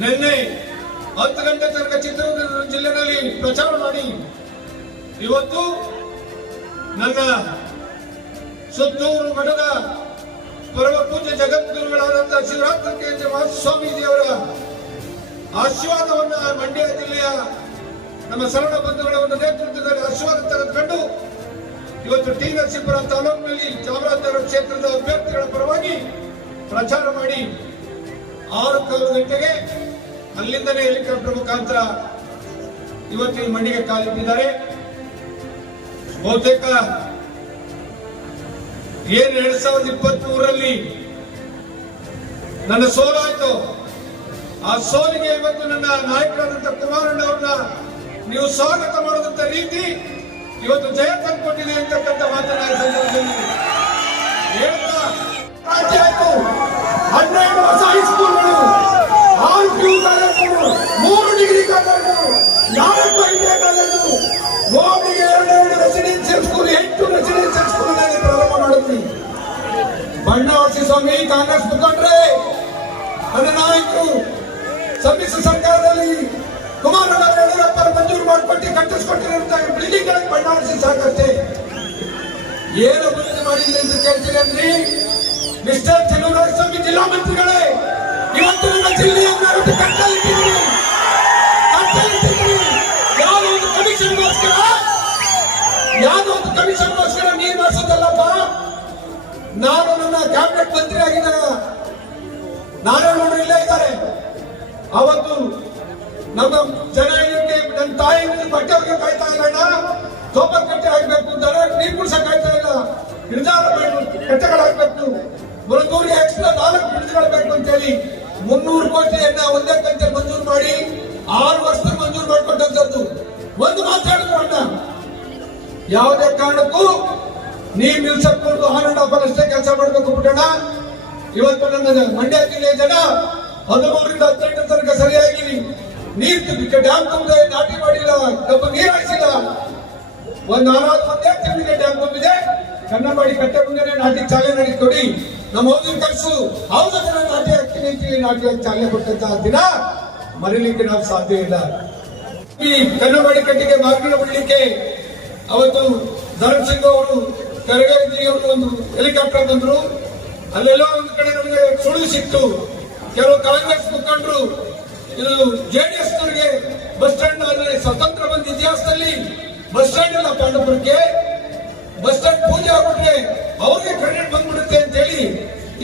ನಿನ್ನೆ 10 ಗಂಟೆ ತನಕ ಚಿತ್ರದುರ್ಗ ಜಿಲ್ಲೆಯಲ್ಲಿ ಪ್ರಚಾರ ಮಾಡಿ ಇವತ್ತು ನನ್ನ ಸುತ್ತೂರು ಮಠದ ಪರಮ ಪೂಜ್ಯ ಜಗದ್ಗುರುಗಳಾದಂತಹ ಶಿವರಾತ್ರಿ ಮಹಾಸ್ವಾಮೀಜಿಯವರ ಆಶೀರ್ವಾದವನ್ನ ಮಂಡ್ಯ ಜಿಲ್ಲೆಯ ನಮ್ಮ ಶರಣ ಬಂಧುಗಳ ಒಂದು ನೇತೃತ್ವದಲ್ಲಿ ಆಶೀರ್ವಾದ ತೆಗೆದುಕೊಂಡು ಇವತ್ತು ಟಿ ನರಸೀಪುರ ತಾಲೂಕಿನಲ್ಲಿ ಚಾಮರಾಜನಗರ ಕ್ಷೇತ್ರದ ಅಭ್ಯರ್ಥಿಗಳ ಪರವಾಗಿ ಪ್ರಚಾರ ಮಾಡಿ 6:15 ಗಂಟೆಗೆ ಅಲ್ಲಿಂದಲೇ ಹೆಲಿಕಾಪ್ಟರ್ ಮುಖಾಂತರ ಇವತ್ತು ಈ ಮಂಡಿಗೆ ಕಾಲಿಟ್ಟಿದ್ದಾರೆ. ಬಹುತೇಕ 2023ರಲ್ಲಿ ನನ್ನ ಸೋಲಾಯ್ತು. ಆ ಸೋಲಿಗೆ ಇವತ್ತು ನನ್ನ ನಾಯಕರಾದಂತಹ ಕುಮಾರಣ್ಣ ಅವ್ರನ್ನ ನೀವು ಸ್ವಾಗತ ಮಾಡಿದಂತ ರೀತಿ ಇವತ್ತು ಜಯ ತಂದುಕೊಟ್ಟಿದೆ ಅಂತಕ್ಕಂಥ ಮಾತನಾಡಿದ ಸಂದರ್ಭದಲ್ಲಿ ಹೇಳ್ತಾ ರಾಜ್ಯ ಆಯ್ತು. 12 ಹೊಸ ಹೈಸ್ಕೂಲ್ಗಳು, 6 PU ಕಾಲೇಜುಗಳು, 3 ಡಿಗ್ರಿ ಕಾಲೇಜುಗಳು, 4 ITI ಕಾಲೇಜು, ಗೋವಿಗೆ 2 ರೆಸಿಡೆನ್ಸಿಯಲ್ ಸ್ಕೂಲ್, 8 ರೆಸಿಡೆನ್ಸಿಯಲ್ ಸ್ಕೂಲ್ ಪ್ರಾರಂಭ ಮಾಡಿದ್ವಿ. ಬಣ್ಣವಾಸಿ ಸ್ವಾಮಿ ಕಾಂಗ್ರೆಸ್ ಮುಖಂಡ್ರೆ ನನ್ನ ನಾಯಕರು ಸಮ್ಮಿಶ್ರ ಸರ್ಕಾರದಲ್ಲಿ ಕುಮಾರಣ್ಣ ಯಡಿಯೂರಪ್ಪ ಮಂಜೂರು ಮಾಡಿಕೊಟ್ಟು ಕಟ್ಟಿಸ್ಕೊಟ್ಟಿರುವಂತಹ ಬಿಲ್ಡಿಂಗ್ ಗಳಿಗೆ ಬಣ್ಣವಾಸಿ ಸಾಕಷ್ಟೇ. ಏನು ಅಭಿವೃದ್ಧಿ ಮಾಡಿಲ್ಲ ಅಂತ ಕೇಳ್ತೀರಿ ಅಂದ್ರೆ ಮಿಸ್ಟರ್ ಚಲುವರಾಯಸ್ವಾಮಿ ಜಿಲ್ಲಾ ಮಂತ್ರಿಗಳೇ, ಇವತ್ತು ನನ್ನ ಜಿಲ್ಲೆಯನ್ನು ಕಟ್ಟಲಿಟ್ಟಿದ್ದೀರಿ. ಯಾವುದೋ ಒಂದು ಕಮಿಷನ್ಗೋಸ್ಕರ ನೀರು ಮಾಡಿಸೋದಲ್ಲಪ್ಪ. ನಾನು ನನ್ನ ಕ್ಯಾಬಿನೆಟ್ ಮಂತ್ರಿ ಆಗಿದ್ದಾಗ ನಾರಾಯಣಗೌಡರು ಇಲ್ಲೇ ಇದ್ದಾರೆ. ಅವತ್ತು ನಮ್ಮ ಜನ ನನ್ನ ತಾಯಿ ಬಟ್ಟೆ ಅವ್ರಿಗೆ ಕಾಯ್ತಾ ಇಲ್ಲ, ತೋಪರ್ ಕಟ್ಟೆ ಆಗ್ಬೇಕು, ದನ ನೀರು ಕುಡ್ಸಕ್ ಕಾಯ್ತಾ ಇಲ್ಲ, ನಿರ್ಧಾರ ಕಟ್ಟೆಗಳಾಗ್ಬೇಕು, ಮುರಗೂರಿಗೆ ಎಕ್ಸ್ಟ್ರಾ 4 ಬ್ರಿಡ್ಜ್ಗಳು ಬೇಕು ಅಂತ ಹೇಳಿ 300 ಕೋಟಿಯನ್ನ ಒಂದೇ ಕಂತೆ ಮಂಜೂರು ಮಾಡಿ 6 ವರ್ಷ ಮಂಜೂರು ಮಾಡಿಕೊಟ್ಟಂತದ್ದು. ಒಂದು ಮಾತಾಡಿದ್ರು ಅಣ್ಣ, ಯಾವುದೇ ಕಾರಣಕ್ಕೂ ನೀರು ನಿಲ್ಸಕ್ಕೊಂಡು ಆನಂದ ಅಷ್ಟೇ ಕೆಲಸ ಮಾಡಬೇಕು ಬಿಟ್ಟಣ. ಇವತ್ತು ನನ್ನ ಮಂಡ್ಯ ಜಿಲ್ಲೆಯ ಜನ 13ರಿಂದ 18 ತನಕ ಸರಿಯಾಗಿ ನೀರು ಡ್ಯಾಮ್ ತುಂಬಿದೆ, ನಾಟಿ ಮಾಡಿಲ್ಲ, ನೀರು ಹಾಯಿಸಿಲ್ಲ. ಒಂದೇ ತಿಂಗಳಿಗೆ ಡ್ಯಾಮ್ ತುಂಬಿದೆ, ಕನ್ನಂಬಾಡಿ ಕಟ್ಟೆ ಮುಂದೆ ನಾಟಿ ಚಾಲನೆ ನಡೆಸಿಕೊಡಿ, ನಮ್ಮ ಹೌದಿನ ಕನಸು ಹೌದನ್ನ ನಾಟಿ ಹಾಕ್ತೀನಿ ಅಂತೇಳಿ ನಾಟಿ ಚಾಲನೆ ಕೊಟ್ಟಂತಹ ದಿನ ಮರೀಲಿಕ್ಕೆ ನಾವು ಸಾಧ್ಯ ಇಲ್ಲ. ಈ ಕನ್ನಂಬಾಡಿ ಕಟ್ಟಿಗೆ ಬಾಗಿಲ ಬಿಡಲಿಕ್ಕೆ ಅವತ್ತು ಧರ್ಮಸಿಂಗ್ ಅವರು ಕರಗೇರಿಯವರು ಒಂದು ಹೆಲಿಕಾಪ್ಟರ್ ಬಂದ್ರು. ಅಲ್ಲೆಲ್ಲೋ ಒಂದು ಕಡೆ ನಮಗೆ ಸುಳಿವು ಸಿಕ್ತು. ಕೆಲವು ಕಾಂಗ್ರೆಸ್ ಮುಖಂಡರು ಇದು JDS ನವರಿಗೆ ಬಸ್ ಸ್ಟ್ಯಾಂಡ್ ಸ್ವತಂತ್ರ ಬಂದ ಇತಿಹಾಸದಲ್ಲಿ ಬಸ್ ಸ್ಟ್ಯಾಂಡ್ ಎಲ್ಲ ಪಾಂಡವಪುರಕ್ಕೆ ಬಸ್ ಸ್ಟ್ಯಾಂಡ್ ಪೂಜೆ ಆಗ್ಬಿಟ್ರೆ ಅವ್ರಿಗೆ ಕ್ರೆಡಿಟ್ ಬಂದ್ಬಿಡುತ್ತೆ ಅಂತ ಹೇಳಿ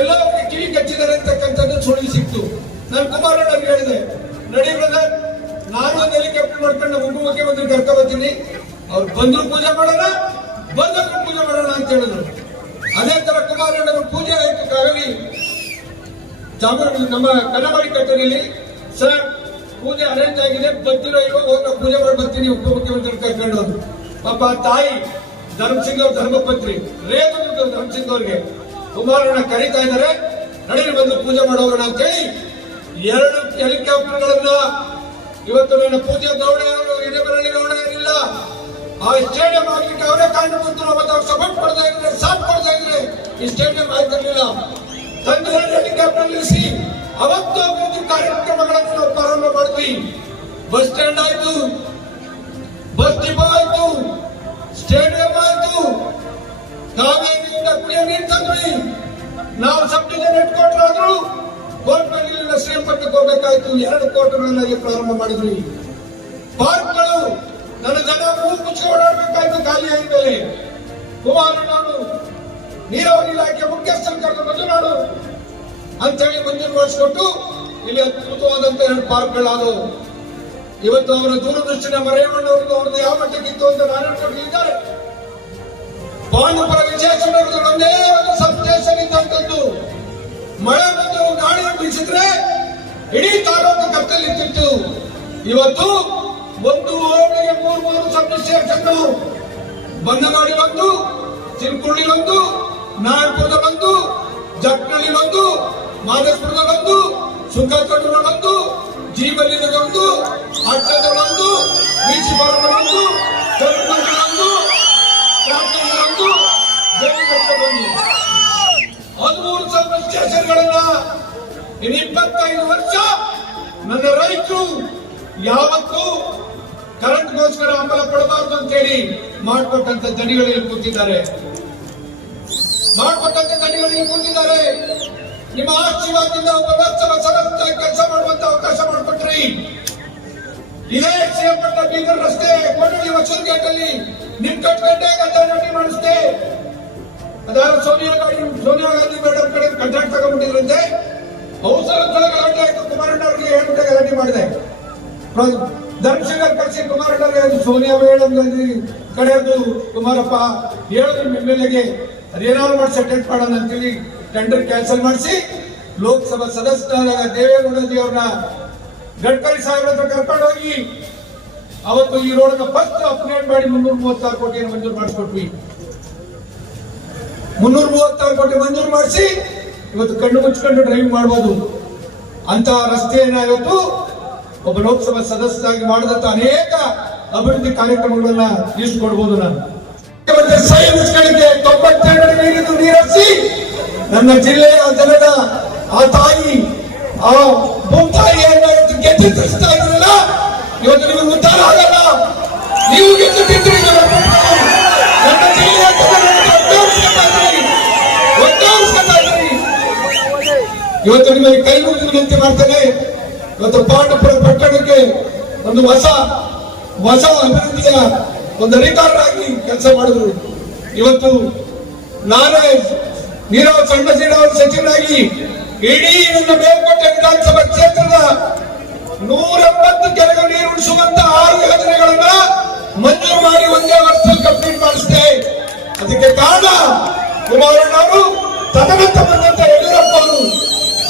ಎಲ್ಲ ಅವ್ರಿಗೆ ಕಿವಿ ಕಚ್ಚಿದ್ದಾರೆ ಅಂತಕ್ಕಂಥದ್ದು ಸುಳಿವು ಸಿಕ್ತು. ನಾನು ಕುಮಾರಣ್ಣ ಅವ್ರಿಗೆ ಹೇಳಿದೆ, ನಡಿ ಬ್ರದರ್, ನಾನು ಒಂದು ಹೆಲಿಕಾಪ್ಟರ್ ಮಾಡ್ಕೊಂಡು ಮುಖ್ಯಮಂತ್ರಿ ಕರ್ಕೊಂಡು ಬರ್ತೀನಿ, ಅವ್ರು ಬಂದ್ರು ಪೂಜೆ ಮಾಡೋಣ, ಬಂದ್ರು ಪೂಜೆ ಮಾಡೋಣ ಅಂತ ಹೇಳಿದ್ರು. ಅದೇ ತರ ಕುಮಾರಣ್ಣ ಪೂಜೆ ಆಯ್ತು ಕಾವೇರಿ ನಮ್ಮ ಕನ್ನಂಬಾಡಿ ಕಟ್ಟೆಯಲ್ಲಿ. ಸರ್, ಪೂಜೆ ಅರೇಂಜ್ ಆಗಿದೆ, ಬರ್ತಿರೋ ಇವಾಗ ಹೋಗಿ ಪೂಜೆ ಮಾಡಿ ಬರ್ತೀನಿ ಉಪಮುಖ್ಯಮಂತ್ರಿ ಕರ್ಕೊಂಡು ಹೋದ್ರು. ಪಾಪ ತಾಯಿ ಧರ್ಮಸಿಂಗ್ ಅವ್ರ ಧರ್ಮಪತ್ರಿ ರೇಖಾ ಧರ್ಮಸಿಂಗ್ ಅವ್ರಿಗೆ ಕುಮಾರಣ್ಣ ಕರೀತಾ ಇದ್ದಾರೆ, ನಡೀಲಿ ಬಂದು ಪೂಜೆ ಮಾಡೋಣ ಅಂತ ಹೇಳಿ 2 ಹೆಲಿಕಾಪ್ಟರ್ಗಳನ್ನ ಇವತ್ತು ನನ್ನ ಪೂಜೆ ಗೌಡ ಹಿರೇಬರಳ್ಳಿ ಗೌಡ ಏನಿಲ್ಲ, ಆ ಸ್ಟೇಡಿಯಂ ಆಗ್ಲಿಕ್ಕೆ ಅವರೇ ಕಾರಣಕರ್ತರು. ಅವತ್ತು ಅವ್ರು ಸಪೋರ್ಟ್ ಕೊಡ್ತಾ ಇದ್ರೆ, ಸಾಥ್ ಕೊಡ್ತಾ ಇದ್ರೆ ಈ ಸ್ಟೇಡಿಯಂ ಆಗ್ತಿರ್ಲಿಲ್ಲ. ತಂದು 2 ಹೆಲಿಕಾಪ್ಟರ್ ನಿಲ್ಲಿಸಿ ಅವತ್ತು ಅಭಿವೃದ್ಧಿ ಕಾರ್ಯಕ್ರಮಗಳನ್ನು ನಾವು ಪ್ರಾರಂಭ ಮಾಡಿದ್ವಿ. ಬಸ್ ಸ್ಟ್ಯಾಂಡ್ ಆಯ್ತು, ಬಸ್ ಡಿಪೋ ಆಯ್ತು, ಸ್ಟೇಡಿಯಂ ಆಯ್ತು, ಕಾವೇರಿಯಿಂದ ಕುಡಿಯೋ ನೀರು ತಂದ್ವಿ. ನಾವು ಸಬ್ ಡಿವಿಷನ್ ಹೆಡ್ ಕ್ವಾರ್ಟರ್ ಆದ್ರೂ ಕೋರ್ಟ್ ನಲ್ಲಿ ಶ್ರೀರಂಗಪಟ್ಟಣಕ್ಕೆ ಹೋಗ್ಬೇಕಾಯ್ತು. 2 ಕೋರ್ಟ್ಗಳಲ್ಲಿ ಪ್ರಾರಂಭ ಮಾಡಿದ್ವಿ. ಪಾರ್ಕ್ಗಳು ನನ್ನ ಜನ ಮುಚ್ಚಿ ಓಡಾಡಬೇಕಾಯ್ತು ಖಾಲಿ ಆದ್ಮೇಲೆ. ಕುಮಾರಣ್ಣವರು ನೀರಾವರಿ ಇಲಾಖೆ ಮುಖ್ಯಸ್ಥರು ಕರೆದು ಮಂಜೂರು ಅಂತೇಳಿ ಮಂಜೂರು ಮಾಡಿಸ್ಕೊಟ್ಟು ಇಲ್ಲಿ ಅದ್ಭುತವಾದಂತ 2 ಪಾರ್ಕ್ಗಳಾದವು. ಇವತ್ತು ಅವರ ದೂರದೃಷ್ಟಿ ನಮ್ಮ ರೇವಣ್ಣವ್ರದ್ದು ಅವ್ರದ್ದು ಯಾವ ಮಟ್ಟಕ್ಕಿತ್ತು ಅಂತ ನಾರಾಯಣಗೌಡರು ಪಾಂಡವಪುರ ವಿಜಯೇಶ್ವರದ್ದು ಒಂದೇ ಒಂದು ಸಬ್ ಸ್ಟೇಷನ್ ಇದ್ದಂಥದ್ದು. ಮಳೆ ಬಂದು ಗಾಳಿ ಬೀಸಿದ್ರೆ ಇಡೀ ತಾಲೂಕು ಕತ್ತಲಿತ್ತಿತ್ತು. ಇವತ್ತು ಒಂದು ಹೋಬಳಿಗೆ 3 ಸಬ್ ಸ್ಟೇಷನ್, ಬನ್ನಗಾಡಿ ಒಂದು, ಚಿನ್ಕುಳ್ಳಿ ಒಂದು, ನಾಯಕಪುರದ ಒಂದು, ಜಟ್ನಳ್ಳಿ ಒಂದು, ಮಾದೇಶ್ಪುರದ ಒಂದು, ಸುಖಕಟ್ಟೂರ ಒಂದು, ಜೀವಲ್ಲಿನ ಒಂದು, ಅಟ್ಟದ ಒಂದು, ಬೀಚಿಪುರದ ಒಂದು, ಒಂದು, ಒಂದು, 13 ಸಬ್ ಸ್ಟೇಷನ್ಗಳನ್ನ 25 ವರ್ಷ ನನ್ನ ರೈತರು ಯಾವತ್ತೂ ಕರೆಂಟ್ಗೋಸ್ಕರ ಹಂಬಲ ಪಡಬಾರ್ದು ಅಂತೇಳಿ ಮಾಡಿಕೊಟ್ಟಂತ ದಣಿಗಳಲ್ಲಿ ಕೂತಿದ್ದಾರೆ. ನಿಮ್ಮ ಆಶೀರ್ವಾದದಿಂದ ಒಬ್ಬ ಲೋಕಸಭಾ ಸದಸ್ಯ ಕೆಲಸ ಮಾಡುವಂತ ಅವಕಾಶ ಮಾಡಿಕೊಟ್ರಿ. ಇದೇ ಶ್ರೀಪಟ್ಟ ಬೀದರ್ ರಸ್ತೆ ಕೋಟಡಿ ವಸೂಲ್ ಗೇಟ್ ಅಲ್ಲಿ ನಿಮ್ ಕಟ್ಕಟ್ಟೆ ಗಂಟೆ ಮಾಡಿಸ್ದೆ. ಅದಾದ ಸೋನಿಯಾ ಗಾಂಧಿ ಮೇಡಮ್ ಕಡೆ ಕಾಂಟ್ರಾಕ್ಟ್ ತಗೊಂಡ್ಬಿಟ್ಟಿದ್ರಂತೆ. ಅವಸರ ಗಲಾಟೆ ಆಯ್ತು. ಕುಮಾರಣ್ಣ ಅವರಿಗೆ 7 ಗಂಟೆ ಗಲಾಟೆ ಮಾಡಿದೆ. ಧರ್ಮಶಂಕರ್ ಕಳಿಸಿ ಕುಮಾರಣ್ಣ ಸೋನಿಯಾ ಮೇಡಮ್ ಗಾಂಧಿ ಕಡೆಯದು ಕುಮಾರಪ್ಪ ಹೇಳಿದ್ರು MLAಗೆ ಅದೇನಾದ್ರು ಮಾಡಿಸಿ ಅಟೆಂಡ್ ಮಾಡೋಣ ಅಂತೇಳಿ ಟೆಂಡರ್ ಕ್ಯಾನ್ಸಲ್ ಮಾಡಿಸಿ ಲೋಕಸಭಾ ಸದಸ್ಯರಾದ ದೇವೇಗೌಡಜಿ ಅವ್ರನ್ನ ಗಡ್ಕರಿ ಸಾಹೇಬ್ರ ಹತ್ರ ಕರ್ಕೊಂಡು ಹೋಗಿ ಅವತ್ತು ಈ ರೋಡ್ ಫಸ್ಟ್ ಅಪ್ಗ್ರೇಡ್ ಮಾಡಿ 336 ಕೋಟಿ ಮಂಜೂರು ಮಾಡಿಸ್ಕೊಟ್ವಿ. 336 ಕೋಟಿ ಮಂಜೂರು ಮಾಡಿಸಿ ಇವತ್ತು ಕಣ್ಣು ಮುಚ್ಕೊಂಡು ಡ್ರೈವಿಂಗ್ ಮಾಡಬಹುದು ಅಂತ ರಸ್ತೆಯನ್ನ ಇವತ್ತು ಒಬ್ಬ ಲೋಕಸಭಾ ಸದಸ್ಯರಾಗಿ ಮಾಡಿದಂತ ಅನೇಕ ಅಭಿವೃದ್ಧಿ ಕಾರ್ಯಕ್ರಮಗಳನ್ನ ಲಿಸ್ಟ್ ಕೊಡಬಹುದು. ನಾನು ಸೈನಿಕರಿಗೆ 92 ನೀರಿದ್ದು ನೀರಿಸಿ ನನ್ನ ಜಿಲ್ಲೆಯ ಜನರ ಆ ತಾಯಿ ಆ ಭೂತಾಯಿಯನ್ನು ಗೆದ್ದಿಸ್ತಾ ಇದ್ರಲ್ಲ, ಇವತ್ತು ನಿಮಗೆ ಉದ್ಧಾರ ಆಗಲ್ಲ. ನೀವು ಗೆದ್ದಿದ್ರಿ ನನ್ನ ಜಿಲ್ಲೆಯ ಇವತ್ತು ನಿಮಗೆ ಕೈ ಮುಗಿದು ವಿನಂತಿ ಮಾಡ್ತೇನೆ. ಇವತ್ತು ಪಾಂಡಪುರ ಪಟ್ಟಣಕ್ಕೆ ಒಂದು ಹೊಸ ಅಭಿವೃದ್ಧಿಯ ಒಂದು ಅಧಿಕಾರರಾಗಿ ಕೆಲಸ ಮಾಡಿದ್ರು. ಇವತ್ತು ನಾನೇ ಸಣ್ಣ ನೀರಾವರಿ ಸಚಿವರಾಗಿ ಇಡೀ ನನ್ನ ಮೇಲ್ಕೋಟೆ ವಿಧಾನಸಭಾ ಕ್ಷೇತ್ರದ 180 ಕೆರೆಗೆ ನೀರು ಉಳಿಸುವಂತ 6 ಯೋಜನೆಗಳನ್ನ ಮಂಜೂರು ಮಾಡಿ ಒಂದೇ ವರ್ಷದಲ್ಲಿ ಕಂಪ್ಲೀಟ್ ಮಾಡಿಸಿದೆ. ಅದಕ್ಕೆ ಕಾರಣ ಕುಮಾರಣ್ಣ ಅವರು, ತದನಂತರ ಬಂದಂತ ಯಡಿಯೂರಪ್ಪ ಅವರು.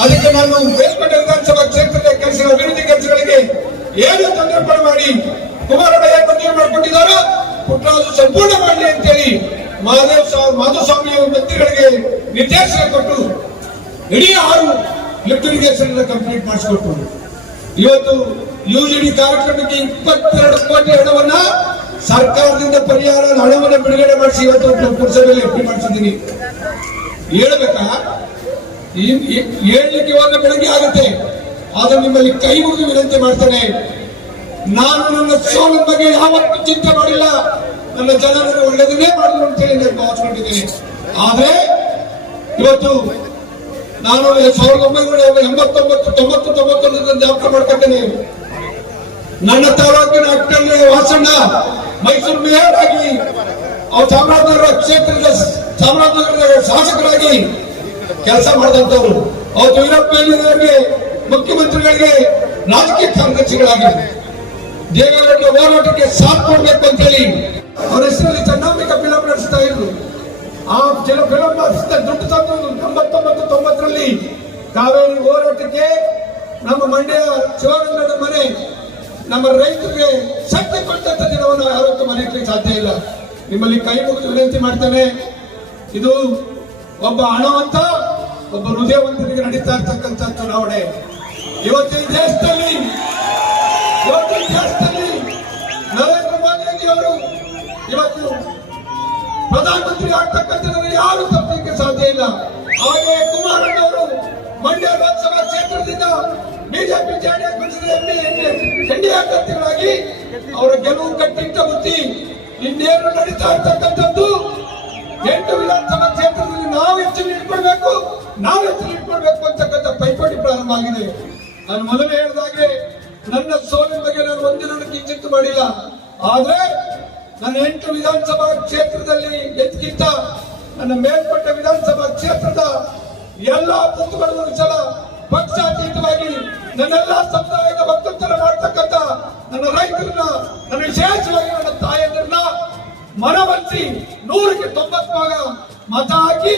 ಅದಕ್ಕೆ ನಾನು ಮೇಲ್ಕೋಟೆ ವಿಧಾನಸಭಾ ಕ್ಷೇತ್ರದ ಕೆಲಸ ಅಭಿವೃದ್ಧಿ ಕೆಲಸಗಳಿಗೆ ಏನು ತೊಂದರೆ ಮಾಡಿ ಕುಮಾರಣ್ಣ ಏನು ಮಂಜೂರು ಮಾಡಿಕೊಂಡಿದ್ದಾರೋ ಪುಟ್ಟರಾಜು ಸಂಪೂರ್ಣ ಮಾಡಲಿ ಅಂತೇಳಿ ಮಾಧುಸ್ವಾಮಿ ಮಂತ್ರಿಗಳಿಗೆ ನಿರ್ದೇಶನ ಕೊಟ್ಟು ಇಡೀ 6 ಲಿಫ್ಟ್ ಇರಿಗೇಷನ್ ಕಂಪ್ಲೀಟ್ ಮಾಡಿಸಿಕೊಟ್ಟು ಇವತ್ತು UGD ಕಾರ್ಯಕ್ರಮಕ್ಕೆ 22 ಕೋಟಿ ಹಣವನ್ನ ಸರ್ಕಾರದಿಂದ ಪರಿಹಾರ ಹಣವನ್ನು ಬಿಡುಗಡೆ ಮಾಡಿಸಿ ಇವತ್ತು ಪುರಸಭೆಯಲ್ಲಿ ಎಫ್ಡಿ ಮಾಡಿಸಿದ್ದೀನಿ. ಹೇಳ್ಬೇಕಾ? ಹೇಳಲಿಕ್ಕೆ ಇವಾಗ ಬೆಳಗ್ಗೆ ಆಗುತ್ತೆ. ಆದ್ರೆ ನಿಮ್ಮಲ್ಲಿ ಕೈ ಮುಗಿದು ವಿನಂತಿ ಮಾಡ್ತೇನೆ. ನಾನು ನನ್ನ ಸೋಲಿನ ಬಗ್ಗೆ ಯಾವತ್ತೂ ಚಿಂತೆ ಮಾಡಿಲ್ಲ. ನನ್ನ ಜನರಿಗೆ ಒಳ್ಳೆಯದನ್ನೇ ಮಾಡಲು ಅಂತೇಳಿ ನಾನು ಭಾವಿಸ್ಕೊಂಡಿದ್ದೇನೆ. ಆದ್ರೆ ಇವತ್ತು ನಾನು 1989 ಜ್ಞಾಪಕ ಮಾಡ್ಕೊಳ್ತೇನೆ. ನನ್ನ ತಾಲೂಕಿನ ಅಕ್ಕಲ್ಲಿ ವಾಸಣ್ಣ ಮೈಸೂರು ಮೇಯರ್ ಆಗಿ ಚಾಮರಾಜನಗರ ಕ್ಷೇತ್ರದ ಶಾಸಕರಾಗಿ ಕೆಲಸ ಮಾಡಿದಂತವ್ರು. ಅವತ್ತು ವೀರಪ್ಪಗೆ ಮುಖ್ಯಮಂತ್ರಿಗಳಿಗೆ ರಾಜಕೀಯ ಕಾರ್ಯದರ್ಶಿಗಳಾಗಿ ದೇವೇಗೌಡರ ಹೋರಾಟಕ್ಕೆ ಸಾಥ್ ಕೊಡಬೇಕು ಅಂತ ಹೇಳಿ ಅವರ ಹೆಸರಲ್ಲಿ ಚನ್ನಾಂಬಿಕ ಫಿಲಂ ನಡೆಸ್ತಾ ಇದ್ರು. ಆ ಫಿಲಂ ಮಾಡಿಸಿದ ದುಡ್ಡು ತಂದು 89-90ರಲ್ಲಿ ಕಾವೇರಿ ಹೋರಾಟಕ್ಕೆ ನಮ್ಮ ಮಂಡ್ಯ ಶಿವಗಂಗದ ಮನೆ ನಮ್ಮ ರೈತರಿಗೆ ಶಕ್ತಿ ಕೊಟ್ಟಂತ ದಿನವನ್ನು ಯಾವತ್ತೂ ಮರೆಯಲಿಕ್ಕೆ ಸಾಧ್ಯ ಇಲ್ಲ. ನಿಮ್ಮಲ್ಲಿ ಕೈ ಮುಗಿದು ವಿನಂತಿ ಮಾಡ್ತೇನೆ. ಇದು ಒಬ್ಬ ಹಣವಂತ ಒಬ್ಬ ಹೃದಯವಂತನಿಗೆ ನಡೀತಾ ಇರ್ತಕ್ಕಂಥ ಚುನಾವಣೆ. ಇವತ್ತಿನ ದೇಶದಲ್ಲಿ ನರೇಂದ್ರ ಮೋದಿ ಅವರು ಇವತ್ತು ಪ್ರಧಾನಮಂತ್ರಿ ಆಗ್ತಕ್ಕಂಥದ್ದನ್ನು ಯಾರು ತಪ್ಪಲಿಕ್ಕೆ ಸಾಧ್ಯ ಇಲ್ಲ. ಹಾಗೆ ಕುಮಾರಣ್ಣ ಅವರು ಮಂಡ್ಯ ಲೋಕಸಭಾ ಕ್ಷೇತ್ರದಿಂದ ಬಿಜೆಪಿ ಜೆಡಿಎಸ್ ಪಕ್ಷದ ಎನ್ಡಿಎ ಅಭ್ಯರ್ಥಿಗಳಾಗಿ ಅವರ ಗೆಲುವು ಕಟ್ಟಿಟ್ಟ ಬುತ್ತಿ. ಇನ್ನೇನು ನಡೀತಾ ಇರ್ತಕ್ಕಂಥದ್ದು 8 ವಿಧಾನಸಭಾ ಕ್ಷೇತ್ರದಲ್ಲಿ ನಾವು ಹೆಚ್ಚು ಇಟ್ಕೊಳ್ಬೇಕು ಅಂತಕ್ಕಂಥ ಪೈಪೋಟಿ ಪ್ರಾರಂಭ ಆಗಿದೆ. ನಾನು ಮೊದಲೇ ಹೇಳಿದಾಗೆ ನನ್ನ ಸೋಲಿನ ಬಗ್ಗೆ ನಾನು ಒಂದಿನ ಕಿಂಚಿತ್ತು ಮಾಡಿಲ್ಲ. ಆದ್ರೆ ನನ್ನ 8 ವಿಧಾನಸಭಾ ಕ್ಷೇತ್ರದಲ್ಲಿ ಎದ್ಕಿಂತ ನನ್ನ ಮೇಲ್ಪಟ್ಟ ವಿಧಾನಸಭಾ ಕ್ಷೇತ್ರದ ಎಲ್ಲಾ ಬೂತ್ಗಳು ಸಲ ಪಕ್ಷಾತೀತವಾಗಿ ನನ್ನೆಲ್ಲ ಸಮುದಾಯದ ಭಕ್ತರ ಮಾಡ್ತಕ್ಕಂಥ ನನ್ನ ರೈತರನ್ನ, ನನ್ನ ವಿಶೇಷವಾಗಿ ನನ್ನ ತಾಯಂದಿರನ್ನ ಮನವೊಲಿಸಿ 100ಕ್ಕೆ 90 ಭಾಗ ಮತ ಹಾಕಿ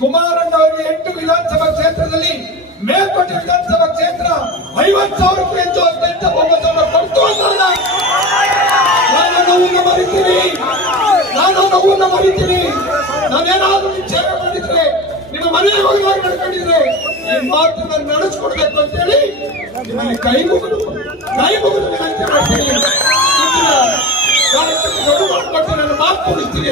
ಕುಮಾರಣ್ಣ ಅವರಿಗೆ 8 ವಿಧಾನಸಭಾ ಕ್ಷೇತ್ರದಲ್ಲಿ ಮೇಲ್ಕೋಟೆ ವಿಧಾನಸಭಾ ಕ್ಷೇತ್ರ 50,000ಕ್ಕೂ ಹೆಚ್ಚು ಅತ್ಯಂತ ಬಹುಮತವನ್ನು ಕೊಡ್ತು ಅಂತಲ್ಲ. ನಾನು ನೋವನ್ನು ಮರಿತೀನಿ. ನಾನೇನಾದ್ರೂ ಸೇವೆ ಮಾಡಿದ್ರೆ ನಿಮ್ಮ ಮನೆಯ ಹೋಗಿ ನಡ್ಕೊಂಡಿದ್ರೆ ಈ ಮಾತನ್ನ ನಡೆಸ್ಕೊಡ್ಬೇಕು ಅಂತೇಳಿ ನಿಮ್ಮಲ್ಲಿ ಕೈ ಮುಗಿದು ವಿನಂತಿ ಮಾಡ್ತೀನಿ. ನನ್ನ ಮಾತು ಮುಗಿಸ್ತೀನಿ.